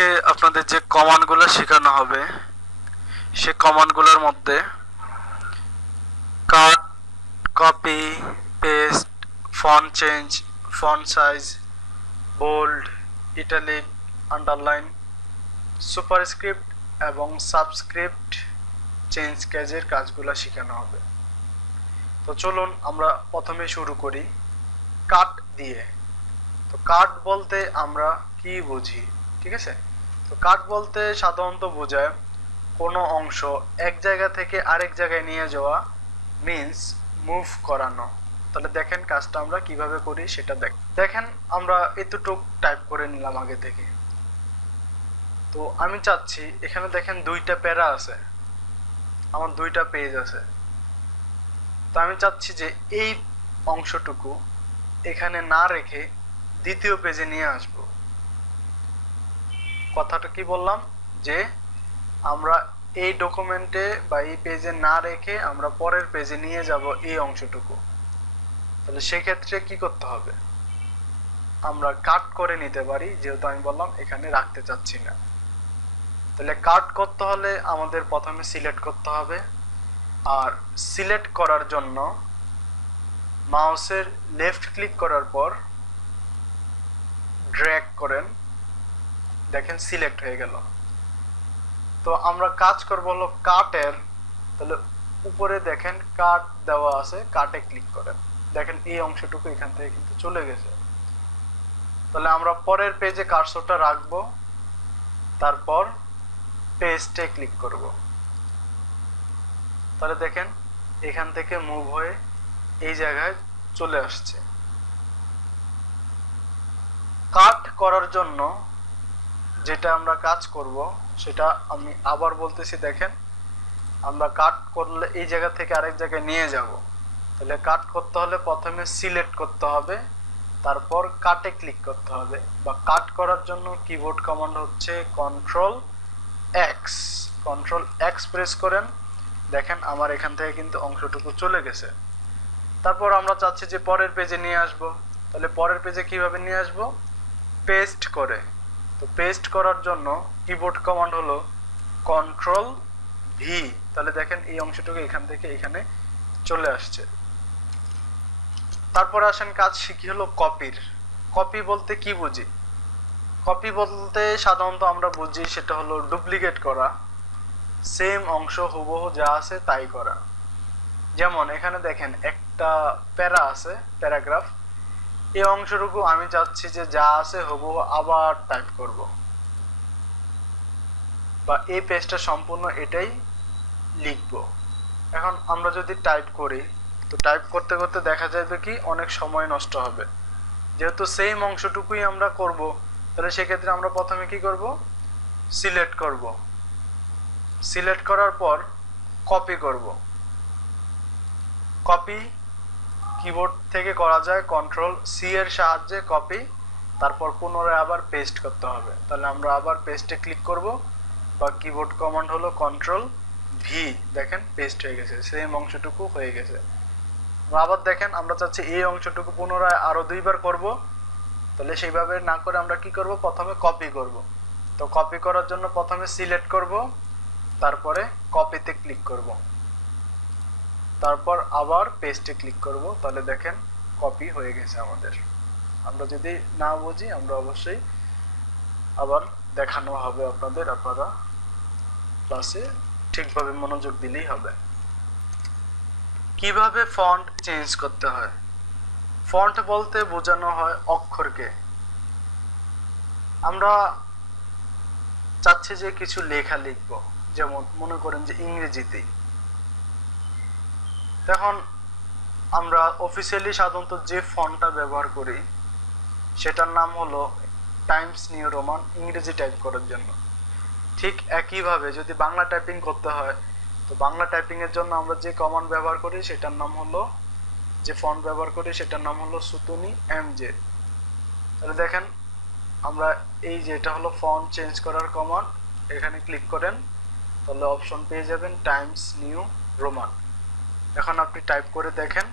আজকে আপনাদের যে কমান্ডগুলো শেখানো হবে সে কমান্ডগুলোর মধ্যে cut, copy, paste, font change, font size, bold, italic, underline, superscript এবং সাবস্ক্রিপ্ট চেঞ্জ কাজের কাজগুলো শেখানো হবে। তো চলুন আমরা প্রথমে শুরু করি কাট দিয়ে। তো কাট বলতে আমরা কি বুঝি, ঠিক আছে? তো কাট বলতে সাধারণত বোঝায় কোনো অংশ এক জায়গা থেকে আরেক জায়গায় নিয়ে যাওয়া, মিন্স মুভ করানো। তাহলে দেখেন কাজটা আমরা কিভাবে করি সেটা দেখেন আমরা এতটুক টাইপ করে নিলাম আগে থেকে। তো আমি চাচ্ছি এখানে দেখেন দুইটা প্যারা আছে, আমার দুইটা পেজ আছে। তো আমি চাচ্ছি যে এই অংশটুকু এখানে না রেখে দ্বিতীয় পেজে নিয়ে আসব। কথাটা কি বললাম, যে আমরা এই ডকুমেন্টে বা এই পেজে না রেখে আমরা পরের পেজে নিয়ে যাব এই অংশটুকু। তাহলে সেক্ষেত্রে কি করতে হবে, আমরা কাট করে নিতে পারি, যেহেতু আমি বললাম এখানে রাখতে চাচ্ছি না। তাহলে কাট করতে হলে আমাদের প্রথমে সিলেক্ট করতে হবে, আর সিলেক্ট করার জন্য মাউসের লেফট ক্লিক করার পর ড্র্যাগ করেন, দেখেন সিলেক্ট হয়ে গেল। তো আমরা কাজ করব হলো কাটের, তাহলে উপরে দেখেন কাট দেওয়া আছে, কাটে ক্লিক করেন, দেখেন এই অংশটুকু এখান থেকে কিন্তু চলে গেছে। তাহলে আমরা পরের পেজে কার্সরটা রাখবো, তারপর পেস্টে ক্লিক করব। তাহলে দেখেন এখান থেকে মুভ হয়ে এই জায়গায় চলে আসছে। কাট করার জন্য যেটা আমরা কাজ করব সেটা আমি আবার বলতেছি, দেখেন আমরা কাট করলে এই জায়গা থেকে আরেক জায়গায় নিয়ে যাব। তাহলে কাট করতে হলে প্রথমে সিলেক্ট করতে হবে, তারপর কাটে ক্লিক করতে হবে। বা কাট করার জন্য কিবোর্ড কমান্ড হচ্ছে control x. Control x press করেন, দেখেন আমার এখান থেকে কিন্তু অংশটুকু চলে গেছে। তারপর আমরা চাচ্ছি যে পরের পেজে নিয়ে আসব। তাহলে পরের পেজে কিভাবে নিয়ে আসব, পেস্ট করে। তো পেস্ট করার জন্য কিবোর্ড কমান্ড হলো কন্ট্রোল ভি। তাহলে দেখেন এই অংশটুকু এখান থেকে এখানে চলে আসছে। তারপর আসেন কাজ শিখি হলো কপির। কপি বলতে কি বুঝি, কপি বলতে সাধারণত আমরা বুঝি সেটা হলো ডুপ্লিকেট করা, সেম অংশ হুবহু যা আছে তাই করা। যেমন এখানে দেখেন একটা প্যারা আছে, প্যারাগ্রাফ, এই অংশটুকু আমি চাচ্ছি যে যা আছে হুবহু আবার টাইপ করব, বা এই পেজটা সম্পূর্ণ এটাই লিখব। এখন আমরা যদি টাইপ করি, তো টাইপ করতে করতে দেখা যাবে কি অনেক সময় নষ্ট হবে। যেহেতু সেম অংশটুকুই আমরা করব, তাহলে সেক্ষেত্রে আমরা প্রথমে কি করব, সিলেক্ট করব। সিলেক্ট করার পর কপি করব। কপি কিবোর্ড থেকে করা যায় কন্ট্রোল সি এর সাহায্যে কপি, তারপর পুনরায় আবার পেস্ট করতে হবে। তাহলে আমরা আবার পেস্টে ক্লিক করব, বা কিবোর্ড কমান্ড হলো কন্ট্রোল ভি, দেখেন পেস্ট হয়ে গেছে, সেম অংশটুকু হয়ে গেছে। আবার দেখেন আমরা চাচ্ছি এই অংশটুকু পুনরায় আরো দুইবার করব, তাহলে সেইভাবে না করে আমরা কি করব, প্রথমে কপি করব। তো কপি করার জন্য প্রথমে সিলেক্ট করব, তারপরে কপিতে ক্লিক করব, তারপর আবার পেস্টে ক্লিক করব। তাহলে দেখেন কপি হয়ে গেছে আমাদের। আমরা যদি না বুঝি আমরা অবশ্যই আবার দেখানো হবে আপনাদের, আপনারা ক্লাসে ঠিকভাবে মনোযোগ দিলেই হবে। কিভাবে ফন্ট চেঞ্জ করতে হয়, ফন্ট বলতে বোঝানো হয় অক্ষরকে। আমরা চাচ্ছি যে কিছু লেখা লিখব, যেমন মনে করেন যে ইংরেজিতে। তখন আমরা অফিসিয়ালি সাধারণত যে ফন্টটা ব্যবহার করি সেটার নাম হলো টাইমস নিউ রোমান, ইংরেজি টাইপ করার জন্য। ঠিক একইভাবে যদি বাংলা টাইপিং করতে হয়, তো বাংলা টাইপিং এর জন্য আমরা যে কমান্ড ব্যবহার করি সেটার নাম হলো, যে ফন্ট ব্যবহার করি সেটার নাম হলো সুতুনি এমজে। তাহলে দেখেন আমরা এই যে এটা হলো ফন্ট চেঞ্জ করার কমান্ড, এখানে ক্লিক করেন, তাহলে অপশন পেয়ে যাবেন টাইমস নিউ রোমান। এখন আপনি টাইপ করে দেখেন,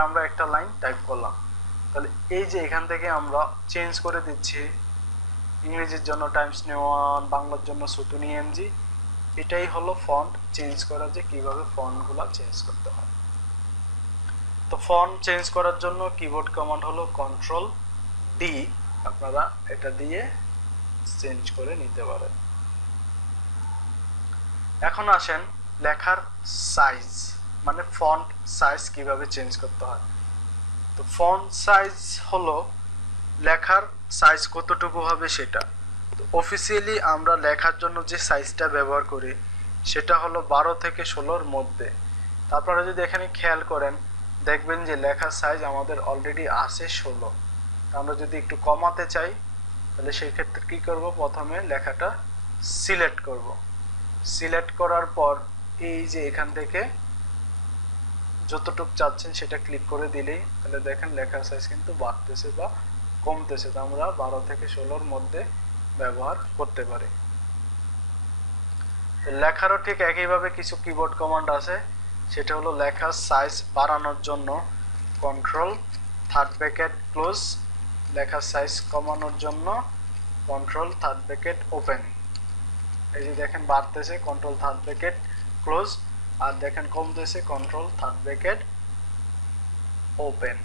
তাহলে আমরা একটা লাইন টাইপ করলাম। তাহলে এই যে এখান থেকে আমরা চেঞ্জ করে দিচ্ছি, ইংরেজির জন্য টাইমস নিউ ওয়ান, বাংলার জন্য সুতুনি এমজি। এটাই হলো ফন্ট চেঞ্জ করা, যে কিভাবে ফন্টগুলো চেঞ্জ করতে হয়। তো ফন্ট চেঞ্জ করার জন্য কিবোর্ড কমান্ড হলো কন্ট্রোল ডি, আপনারা এটা দিয়ে চেঞ্জ করে নিতে পারেন। এখন আসেন লেখার সাইজ, মানে ফন্ট সাইজ কিভাবে চেঞ্জ করতে হয়। তো ফন্ট সাইজ হলো লেখার সাইজ কতটুকু হবে সেটা। তো অফিসিয়ালি আমরা লেখার জন্য যে সাইজটা ব্যবহার করি সেটা হলো 12 থেকে 16-র মধ্যে। তারপরে যদি এখানে খেয়াল করেন দেখবেন যে লেখার সাইজ আমাদের অলরেডি আছে 16। আমরা যদি একটু কমাতে চাই তাহলে সেই ক্ষেত্রে কি করব, প্রথমে লেখাটা সিলেক্ট করব। সিলেক্ট করার পর এই যে এখান থেকে যতটুকু চাচ্ছেন সেটা ক্লিক করে দিলেই তাহলে দেখেন লেখার সাইজ কিন্তু বাড়তেছে বা কমতেছে। তো আমরা 12 থেকে 16-র মধ্যে ব্যবহার করতে পারি। লেখারও ঠিক একইভাবে কিছু কিবোর্ড কমান্ড আছে, সেটা হলো লেখার সাইজ বাড়ানোর জন্য কন্ট্রোল থার্ড ব্র্যাকেট ক্লোজ, লেখার সাইজ কমানোর জন্য কন্ট্রোল থার্ড ব্র্যাকেট ওপেন। এই যে দেখেন বাড়তেছে কন্ট্রোল থার্ড ব্র্যাকেট ক্লোজ, আর দেখেন কমতেছে কন্ট্রোল থার্ড ব্র্যাকেট ওপেন।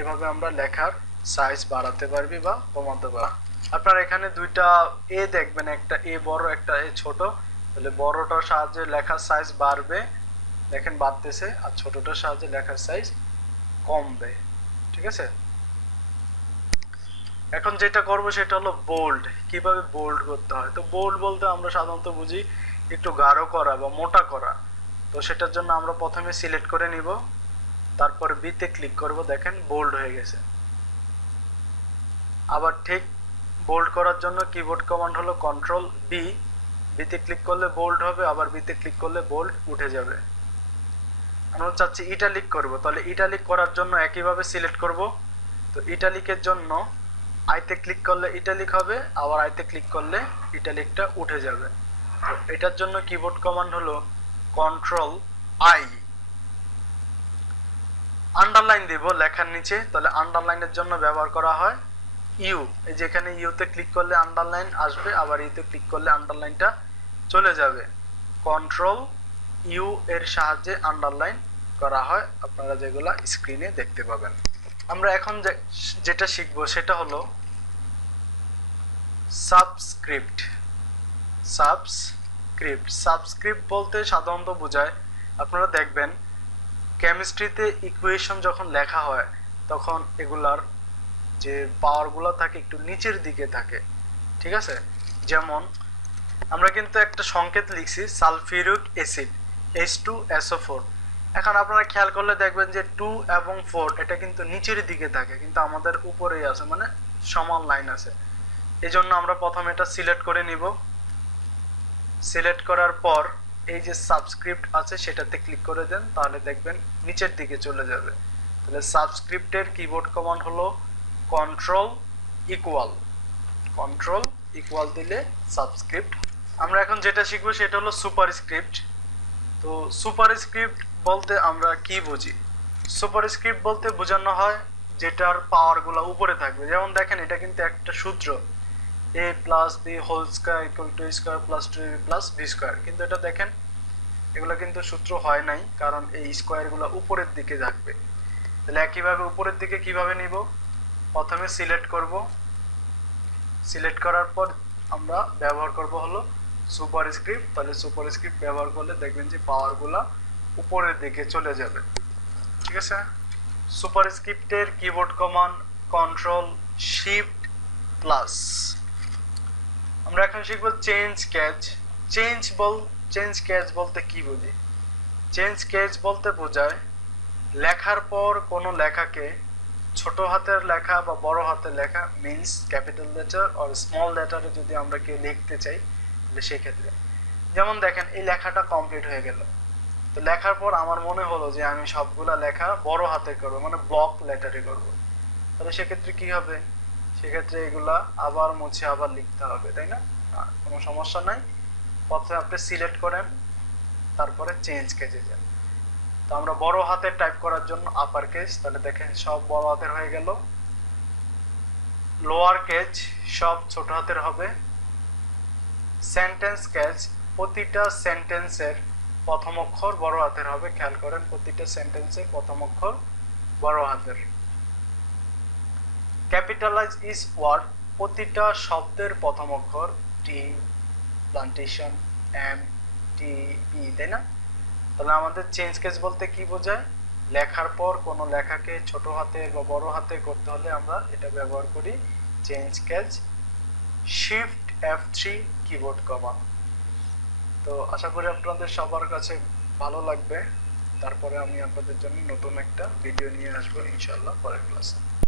এভাবে আমরা লেখার সাইজ বাড়াতে পারবি বা কমাতে পারবি। আপনারা এখানে দুইটা এ দেখবেন, একটা এ বড় একটা এ ছোট। তাহলে বড়টার সাহায্যে লেখার সাইজ বাড়বে, দেখেন বাড়তেছে, আর ছোটটার সাহায্যে লেখার সাইজ কমবে। ঠিক আছে, এখন যেটা করব সেটা হলো বোল্ড। কিভাবে বোল্ড করতে হয়, তো বোল্ড বলতে আমরা সাধারণত বুঝি একটু গাঢ় করা বা মোটা করা। তো সেটার জন্য আমরা প্রথমে সিলেক্ট করে নিব, তারপর বিতে ক্লিক করব, দেখেন বোল্ড হয়ে গেছে। আবার ঠিক বোল্ড করার জন্য কিবোর্ড কমান্ড হলো কন্ট্রোল বি, বিতে ক্লিক করলে বোল্ড হবে, আবার বিতে ক্লিক করলে বোল্ড উঠে যাবে। আমরা চাচ্ছি ইটালিক করব, তাহলে ইটালিক করার জন্য একইভাবে সিলেক্ট করব। তো ইটালিকের জন্য আইতে ক্লিক করলে ইটালিক হবে, আবার আইতে ক্লিক করলে ইটালিকটা উঠে যাবে। তো এটার জন্য কিবোর্ড কমান্ড হলো কন্ট্রোল আই। আন্ডারলাইন দিব লেখার নিচে, তাহলে আন্ডারলাইনের জন্য ব্যবহার করা হয় ইউ। এই যেখানে ইউতে ক্লিক করলে আন্ডারলাইন আসবে, আবার ইউতে ক্লিক করলে আন্ডারলাইনটা চলে যাবে। কন্ট্রোল ইউ এর সাহায্যে আন্ডারলাইন করা হয়, আপনারা যেগুলা স্ক্রিনে দেখতে পাবেন। আমরা এখন যেটা শিখব সেটা হলো সাবস্ক্রিপ্ট। সাবস্ক্রিপ্ট বলতে সাধারণত বোঝায়, আপনারা দেখবেন কেমিস্ট্রিতে ইকুয়েশন যখন লেখা হয় তখন এগুলার যে পাওয়ারগুলো থাকে একটু নিচের দিকে থাকে। ঠিক আছে, যেমন আমরা কিন্তু একটা সংকেত লিখছি সালফিউরিক অ্যাসিড H2SO4। এখন আপনারা খেয়াল করলে দেখবেন যে 2 এবং 4 এটা কিন্তু নিচের দিকে থাকে, কিন্তু আমাদের উপরেই আছে, মানে সমান লাইন আছে। এই জন্য আমরা প্রথমে এটা সিলেক্ট করে নিব। সিলেক্ট করার পর এই যে সাবস্ক্রিপ্ট আছে সেটাতে ক্লিক করে দেন, তাহলে দেখবেন নিচের দিকে চলে যাবে। তাহলে সাবস্ক্রিপ্টের কিবোর্ড কমান্ড হলো কন্ট্রোল ইকুয়াল দিলে সাবস্ক্রিপ্ট। আমরা এখন যেটা শিখবো সেটা হলো সুপারস্ক্রিপ্ট। তো সুপারস্ক্রিপ্ট বলতে আমরা কি বুঝি? সুপারস্ক্রিপ্ট বলতে বোঝানো হয় যেটার পাওয়ারগুলো উপরে থাকবে। যেমন দেখেন এটা কিন্তু একটা সূত্র, a plus b whole square equal to a square plus 2ab plus b square, কিন্তু এটা দেখেন এগুলো কিন্তু সূত্র হয় নাই, কারণ এই স্কোয়ারগুলো উপরের দিকে থাকবে। তাহলে একইভাবে উপরের দিকে কিভাবে নিব, প্রথমে সিলেক্ট করব, সিলেক্ট করার পর আমরা ব্যবহার করব হলো সুপারস্ক্রিপ্ট। তাহলে সুপারস্ক্রিপ্ট ব্যবহার করলে দেখবেন যে পাওয়ারগুলো উপরের দিকে চলে যাবে। ঠিক আছে, সুপারস্ক্রিপ্টের keyboard command control shift plus. আমরা এখন শিখব চেঞ্জ ক্যাচ। চেঞ্জ ক্যাচ বলতে কি বুঝি? চেঞ্জ ক্যাচ বলতে বোঝায় লেখার পর কোনো লেখাকে ছোট হাতের লেখা বা বড় হাতের লেখা মিন্স ক্যাপিটাল লেটার আর স্মল লেটারে যদি আমরা কেউ লিখতে চাই তাহলে সেই ক্ষেত্রে, যেমন দেখেন এই লেখাটা কমপ্লিট হয়ে গেল, তো লেখার পর আমার মনে হলো যে আমি সবগুলা লেখা বড় হাতে করব, মানে ব্লক লেটারে করব, তাহলে সেক্ষেত্রে কি হবে? সেক্ষেত্রে এগুলা আবার মুছে আবার লিখতে হবে, তাই না? কোনো সমস্যা নাই। প্রথমে আপনি সিলেক্ট করেন, তারপরে চেঞ্জ ক্যাচে যান, আমরা বড় হাতের টাইপ করার জন্য আপার কেস, তাহলে দেখেন সব বড় হাতের হয়ে গেল। লোয়ার কেস সব ছোট হাতের হবে। সেন্টেন্স কেস প্রতিটা সেন্টেন্সের প্রথম অক্ষর বড় হাতের হবে, খেয়াল করেন প্রতিটা সেন্টেন্সের প্রথম অক্ষর বড় হাতের। ক্যাপিটালাইজ ইজ ওয়ার্ড প্রতিটা শব্দের প্রথম অক্ষর টি, প্লান্টেশন, এম, টি, পি, তাই না? তাহলে আমাদের চেঞ্জ কেস বলতে কি বোঝায়? লেখার পর কোনো লেখাকে ছোট হাতে বা বড় হাতে করতে হলে আমরা এটা ব্যবহার করি change case. Shift F3 keyboard command. তো আশা করি আপনাদের সবার কাছে ভালো লাগবে। তারপরে আমি আপনাদের জন্য নতুন একটা ভিডিও নিয়ে আসবো ইনশাআল্লাহ পরের ক্লাসে।